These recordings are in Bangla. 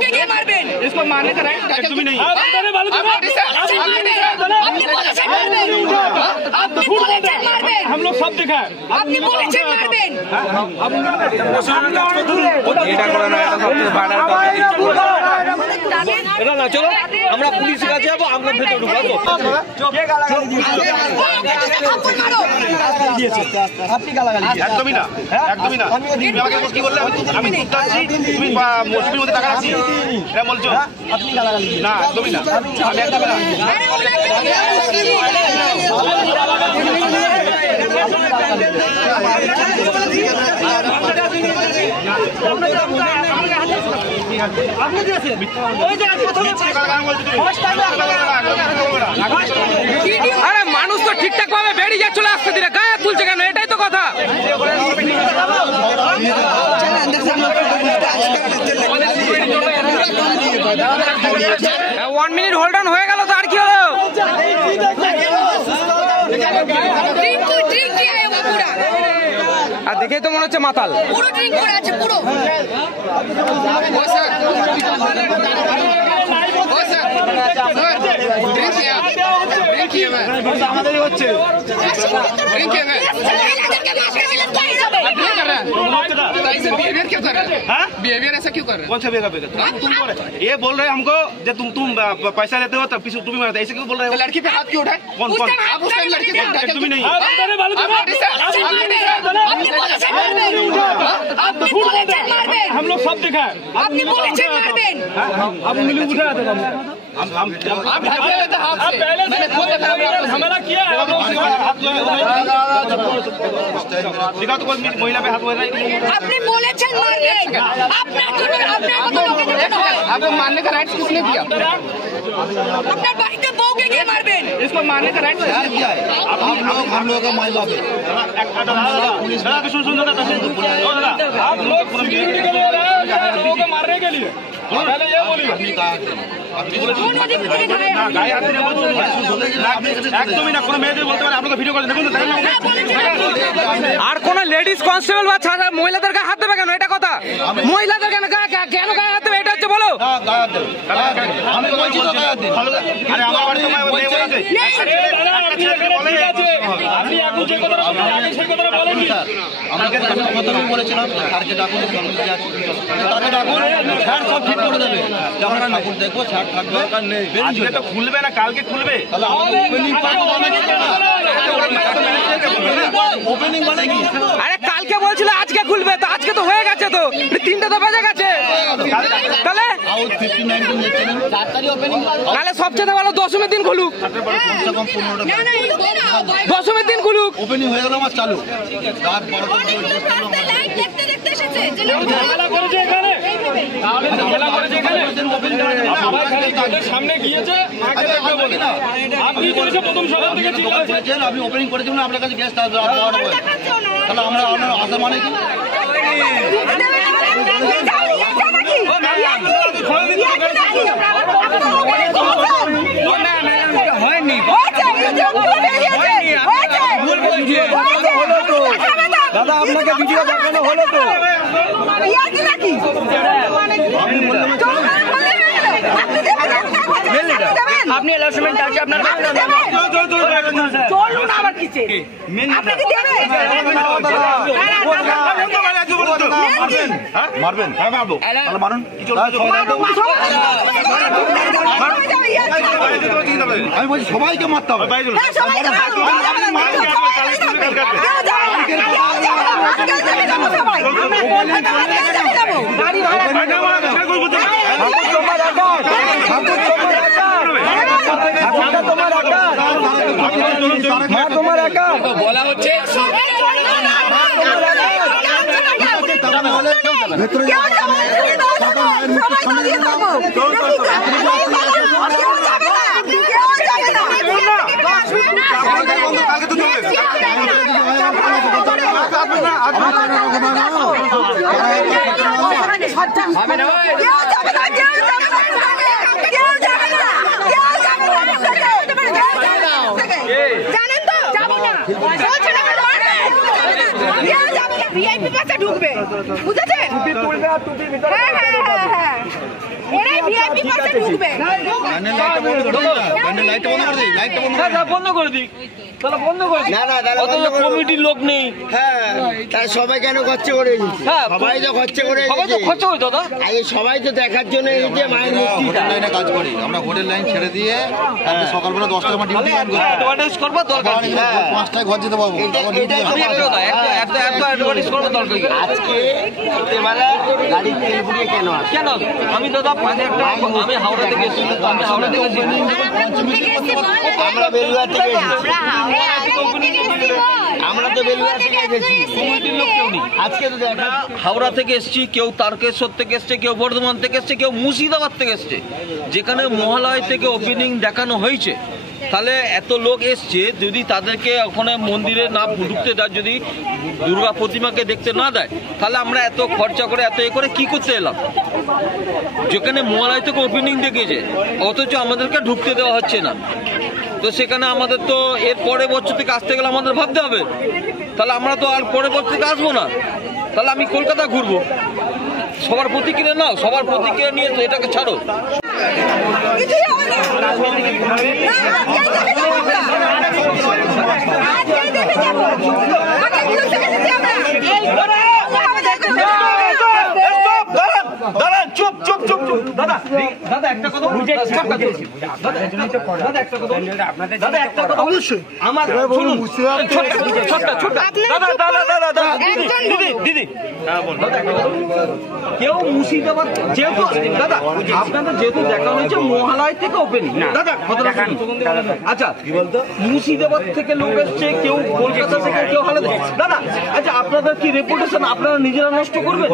বউকে কে মারবেন? इसको मारने का राइट तुम्हें नहीं। हम लोग सब देखा है। আপনি বলেছেন মারবেন। না চলো আমরা পুলিশের কাছে যাবো, আমরা ভেতরে ঢুকবো। আপনি গালাগালি একদমই না, একদমই না। তুমি আমাকে কি বললে? আমি দুধ আছি, তুমি মুসলিমের মধ্যে টাকা রাখছি, এটা বলছো? আপনি গালাগালি না, একদমই না, আমি একদমই না। আরে মানুষ তো ঠিকঠাক ভাবে বেরিয়ে চলে আসতে দিলে গায়ে তুলছে কেন? এটাই তো কথা। 1 মিনিট হোল্ড অন হয়ে গেল তো, আর কি হলো? আর দেখেই তো মনে হচ্ছে মাতাল। পুরো ড্রিঙ্ক করে আছে পুরো। আমাদেরই হচ্ছে बिहेवियर क्यों कर रहे हैं? बिहेवियर ऐसा क्यों कर रहे हैं? कौन सा बिहेवियर? तुम ये बोल रहे हमको जब तुम पैसा लेते हो तब तुम ही मारते, ऐसे क्यों बोल रहे हो? लड़की पे हाथ क्यों उठाए? कौन कौन? आप उस टाइम लड़की पे उठाए तुम नहीं। हम लोग सब देखा है। আপনি বলেছেন মারবেন। अब उंगली उठा थे आप ढके हुए थे हाथ से। मैंने खुद देखा हमारा किया है। दिखा तो कोई महिला पे हाथ लगा रही है। আপনি বলেছেন মারবেন। আপনার জন্য আপনার মতো লোকেদের জন্য হয়। आपको मारने का राइट किसने दिया? আপনার বাড়িতে বউকে কে মারবেন? इसको मारने का राइट किया है? हम लोग का माई बाप है। सुन सुन आप लोग सिक्योरिटी के लिए रहे हो या लोगों को मारने के लिए? पहले ये बोलिए। গায়ে হাত দিয়ে বলুন একদমই না। কোনো মেয়েদের বলতে পারে আপনাকে ভিডিও করে দেখুন তো। আর কোন লেডিস কনস্টেবল বা ছাড়া মহিলাদের গায়ে হাত দেবে কেন? এটা কথা। মহিলাদের কেন কেন গায়ে হাত দেবে? এটা হচ্ছে বলো। আমি বলছি তো গায়ে হাত দিন। আরে আমার বাড়িতে মেয়ে আছে। আপনি এখন যে কথাটা বলছেন আগে সেই কথাটা বলেননি। আমাকে কথাটা বলেছিলাম স্যারকে ডাকুন, তাকে ডাকুন, স্যার সব ঠিক করে দেবে। যখন ডাকুন দেখবো স্যার থাকবে, দরকার নেই। আজকে তো খুলবে না, কালকে খুলবে। তাহলে ওপেনিং মানে কি? আরে কালকে বলছিল আজকে খুলবে, তো আজকে তো হয়ে গেছে, তো 3টা তো বেজে গেছে। তাহলে আউট 59 দিচ্ছেন, তাহলে সবচেয়ে ভালো 10ম দিন খুলুক। কমসে কম 15টা 10ম দিন খুলুক। ওপেনিং হয়ে গেল আমার চালু। রাত 12টা লাইট দেখতে দেখতে এসেছে যে ঝামেলা করেছে এখানে, ঝামেলা করেছে এখানে। সবাই খালি তাদের সামনে গিয়েছে, মাকে দেখবে বলে। আপনি করেছে প্রথম সকাল থেকে চিল্লাচ্ছেন। আমি ওপেনিং করেছি না, আপনার কাছে গেস্ট আসবে। তাহলে আমরা আসা মানে কি? দাদা আপনাকে ভিডিও দেখানো হলো তো। আপনি অ্যালাউন্সমেন্ট আছে আপনার? চলুন আবার কিছে আপনি কি দেবেন? মারবেন? হ্যাঁ মারবো। তাহলে মারুন। আমি বলছি সবাইকে মারতে হবে। তোমার একা বলা হচ্ছে জানেন তো যাবো না বলছেন আমার মারবে কেউ যাবে না ভিআইপি পাশে ঢুকবে বুঝেছেন টুপি পরবে আর টুপির ভিতরে হ্যাঁ 80% ঢুকবে। বন্ধ করে দিই তাহলে বন্ধ করে দিই। অথচ কমিটির লোক নেই। হ্যাঁ, তাই সবাই কেন খরচা করে দিচ্ছে? হ্যাঁ, সবাই তো খরচা করে সবাই তো দিচ্ছে। খরচা হয় দাদা। আরে সবাই তো দেখার জন্য এই যে মায়ের মূর্তিটা। হোটেল লাইনে কাজ করি আমরা, হোটেল লাইন ছেড়ে দিয়ে আজকে সকালবেলা 10টায় আমার ডিউটি জয়েন করি। অ্যাডভার্টাইজ করবার দরকার নেই। 5টায় ঘর যেতে পারবো। এটাই তো আমি একটা কথা, এত অ্যাডভার্টাইজ করবার দরকার নেই। আজকে রাত্রেবেলা গাড়ির তেল পুড়িয়ে কেন আসে? কেন আমি দাদা আমি হাওড়া থেকে এসেছি। আমি হাওড়া থেকে এসেছি। আমরা বেলুয়া থেকে এসেছি। আমরা তো বেলুয়া থেকে এসেছি। কমিটির লোক কেউ নেই। আজকে তো দেখা হাওড়া থেকে এসেছি, কেউ তারকেশ্বর থেকে এসছে, কেউ বর্ধমান থেকে এসছে, কেউ মুর্শিদাবাদ থেকে এসছে, যেখানে মহালয় থেকে ওপেনিং দেখানো হয়েছে। তাহলে এত লোক এসছে, যদি তাদেরকে ওখানে মন্দিরে না ঢুকতে দেয়, যদি দুর্গা প্রতিমাকে দেখতে না দেয়, তাহলে আমরা এত খরচা করে এত করে কি করতে এলাম? যেখানে মহালয় থেকে ওপেনিং দেখেছে, অথচ আমাদেরকে ঢুকতে দেওয়া হচ্ছে না। তো সেখানে আমাদের তো এর পরের বছর থেকে আসতে গেলে আমাদের ভাবতে হবে, তাহলে আমরা তো আর পরের বছর থেকে আসবো না। তাহলে আমি কলকাতা ঘুরবো। সবার প্রতিক্রিয়া নাও, সবার প্রতিক্রিয়া নিয়ে তো এটাকে ছাড়ো। কিছুই হবে না। না, আজকেই দেখে যাবো। আজকে বুঝতে গেছি আমরা। এই দাদা চুপ চুপ চুপ চুপ দাদা দাদা একটা কথা দাদা একটা কথা অবশ্যই আমার শুনুন ছোট্ট দাদা দাদা দাদা দাদা দিদি দিদি কেউ মুর্শিদাবাদ যেহেতু দাদা আপনাদের যেহেতু দেখা হয়েছে মহালয় থেকে ওপেনিং দাদা কথাটা আচ্ছা কি বলতো মুর্শিদাবাদ থেকে লোক এসছে, কেউ কলকাতা থেকে, কেউ হালে দাদা আচ্ছা আপনাদের কি রেপুটেশন আপনারা নিজেরা নষ্ট করবেন?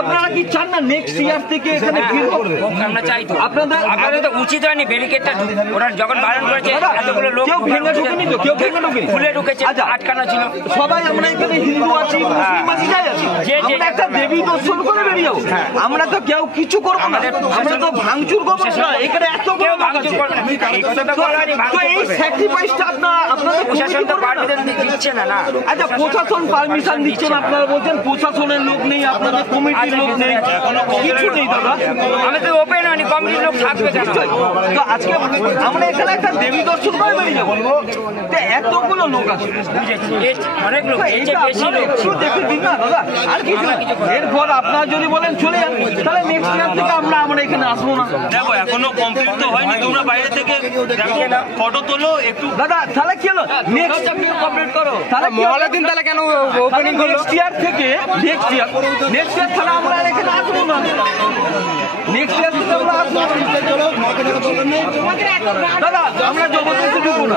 আপনারা কি চান না নেক্সট ইয়ার থেকে এখানে ভিড় হবে? আমরা চাই তো। আপনাদের তো উচিত হয়নি ব্যারিকেডটা ওরা যখন বারণ করেছে এতগুলো লোক কেউ ভেঙে ঢুকেনি তো, কেউ ভেঙে ঢুকেনি, খুলে ঢুকেছে, আটকানো ছিল। সবাই আমরা এখানে হিন্দু আছি, মুসলিম আছি, যাই আছি, আমরা একটা দেবী দর্শন করে বেরিয়ে যাবো। আমরা তো কেউ কিছু করবো না, আমরা তো ভাঙচুর করবো না। এখানে এত কেউ ভাঙচুর করবে না। এই কথা তো বলা হয়নি, ভাঙচুর এই করবে না। স্যাক্রিফাইসটা আপনাদের প্রশাসন তো পারমিশন দিচ্ছে না না। আচ্ছা প্রশাসন পারমিশন দিচ্ছেন, আপনারা বলছেন প্রশাসনের লোক নেই, আপনাদের কমিটির লোক নেই, কিছু নেই দাদা। আমি তো ওপেন হয়নি, কমিটির লোক থাকবে কেন? তো আজকে আমরা এখানে একটা দেবী দর্শন করে বেরিয়ে যাবো, তো এতগুলো লোক আছে, অনেক লোক, এই যে বেশি লোক। একটু দেখে দিন না দাদা, আর কিছু না। এরপর আপনারা যদি বলেন চলে যান, তাহলে নেক্সট ইয়ার থেকে আমরা এখানে আসবো না। দেখো এখনো কমপ্লিট তো হয়নি, তোমরা বাইরে থেকে ফটো তোলো একটু। দাদা তাহলে কি হলো, নেক্সট কমপ্লিট করো, তাহলে মহালয়ার দিন তাহলে কেন ওপেনিং করলো? নেক্সট ইয়ার থেকে নেক্সট ইয়ার তাহলে আমরা এখানে আসবো না, নেক্সট ইয়ার থেকে আমরা আসবো না। দাদা আমরা জবরদস্তি ঢুকবো না।